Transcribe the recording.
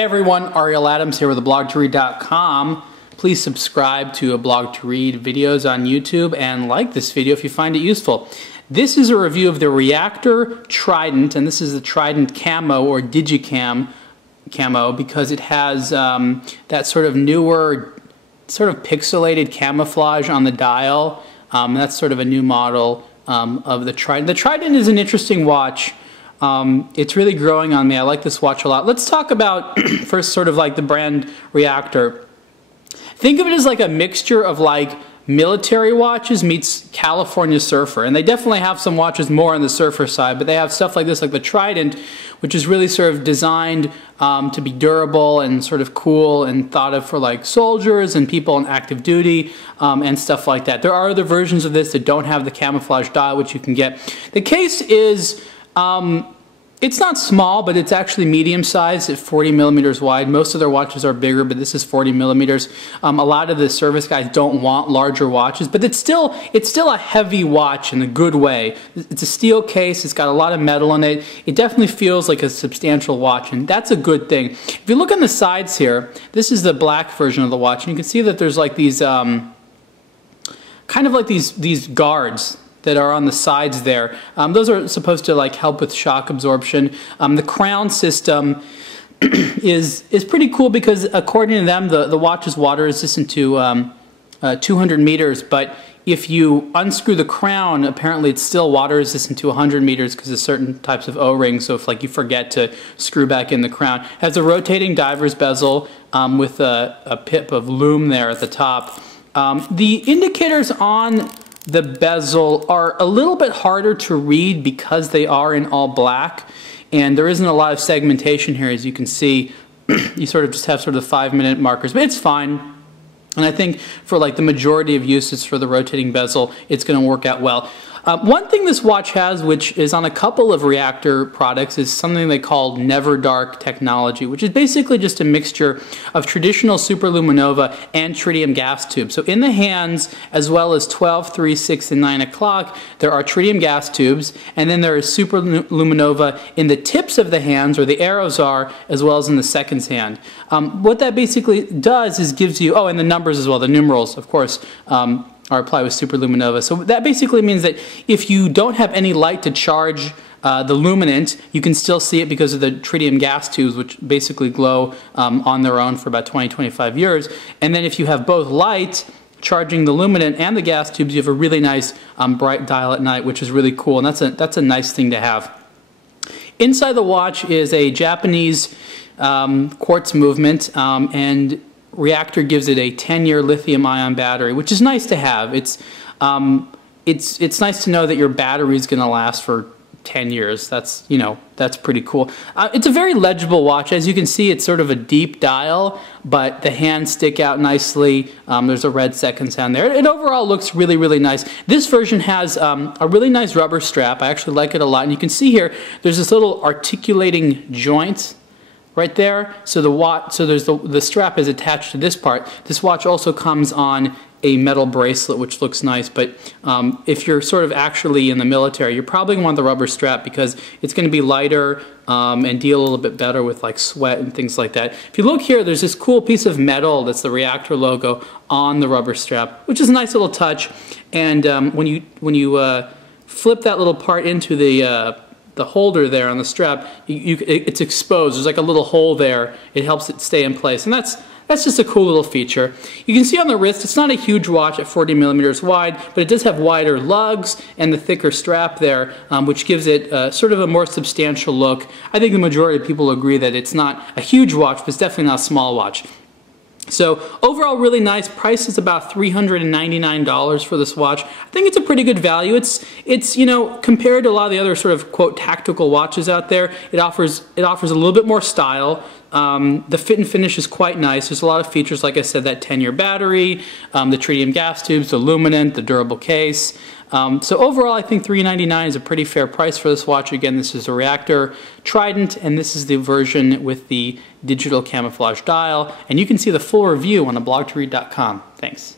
Hey everyone, Ariel Adams here with ablogtoread.com. Please subscribe to A Blog to Read videos on YouTube and like this video if you find it useful. This is a review of the Reactor Trident, and this is the Trident Camo or Digicam Camo because it has that sort of newer, sort of pixelated camouflage on the dial. That's sort of a new model of the Trident. The Trident is an interesting watch. It's really growing on me. I like this watch a lot. Let's talk about first sort of like the brand Reactor. Think of it as like a mixture of like military watches meets California Surfer. And they definitely have some watches more on the surfer side, but they have stuff like this, like the Trident, which is really sort of designed to be durable and sort of cool and thought of for like soldiers and people in active duty and stuff like that. There are other versions of this that don't have the camouflage dial, which you can get. The case is it's not small, but it's actually medium sized at 40 millimeters wide. Most of their watches are bigger, but this is 40 millimeters. A lot of the service guys don't want larger watches, but it's still a heavy watch in a good way. It's a steel case. It's got a lot of metal in it. It definitely feels like a substantial watch, and that's a good thing. If you look on the sides here, this is the black version of the watch, and you can see that there's like these kind of like these guards that are on the sides there. Those are supposed to like help with shock absorption. The crown system is pretty cool because according to them, the watch is water resistant to 200 meters, but if you unscrew the crown, apparently it's still water resistant to 100 meters because of certain types of O-rings, so if like you forget to screw back in the crown. It has a rotating diver's bezel with a pip of lume there at the top. The indicators on the bezel are a little bit harder to read because they are in all black, and there isn't a lot of segmentation here. As you can see, you sort of just have sort of 5-minute markers, but it's fine. And I think for like the majority of uses for the rotating bezel, it's going to work out well. One thing this watch has, which is on a couple of Reactor products, is something they call Never Dark technology, which is basically just a mixture of traditional superluminova and tritium gas tubes. So in the hands, as well as 12, 3, 6, and 9 o'clock, there are tritium gas tubes, and then there is superluminova in the tips of the hands, where the arrows are, as well as in the seconds hand. What that basically does is gives you, oh, and the numbers as well, the numerals, of course, are applied with superluminova. So that basically means that if you don't have any light to charge the luminant, you can still see it because of the tritium gas tubes, which basically glow on their own for about 20-25 years. And then if you have both light charging the luminant and the gas tubes, you have a really nice bright dial at night, which is really cool, and that's a nice thing to have. Inside the watch is a Japanese quartz movement, and Reactor gives it a 10-year lithium-ion battery, which is nice to have. It's nice to know that your battery is going to last for 10 years. That's, you know, that's pretty cool. It's a very legible watch. As you can see, it's sort of a deep dial, but the hands stick out nicely. There's a red seconds hand there. It overall looks really, really nice. This version has a really nice rubber strap. I actually like it a lot. And you can see here, there's this little articulating joint right there. So there's the strap is attached to this part. This watch also comes on a metal bracelet, which looks nice, but if you're sort of actually in the military, you're probably going to want the rubber strap because it's going to be lighter and deal a little bit better with like sweat and things like that. If you look here, there's this cool piece of metal that's the Reactor logo on the rubber strap, which is a nice little touch. And when you flip that little part into the holder there on the strap, it's exposed. There's like a little hole there. It helps it stay in place, and that's just a cool little feature. You can see on the wrist, it's not a huge watch at 40 millimeters wide, but it does have wider lugs and the thicker strap there, which gives it sort of a more substantial look. I think the majority of people agree that it's not a huge watch, but it's definitely not a small watch. So overall, really nice. Price is about $399 for this watch. I think it's a pretty good value. It's you know, compared to a lot of the other sort of quote tactical watches out there, it offers a little bit more style. The fit and finish is quite nice. There's a lot of features, like I said, that 10-year battery, the tritium gas tubes, the luminant, the durable case. So overall, I think $399 is a pretty fair price for this watch. Again, this is a Reactor Trident, and this is the version with the digital camouflage dial. And you can see the full review on ablogtoread.com. Thanks.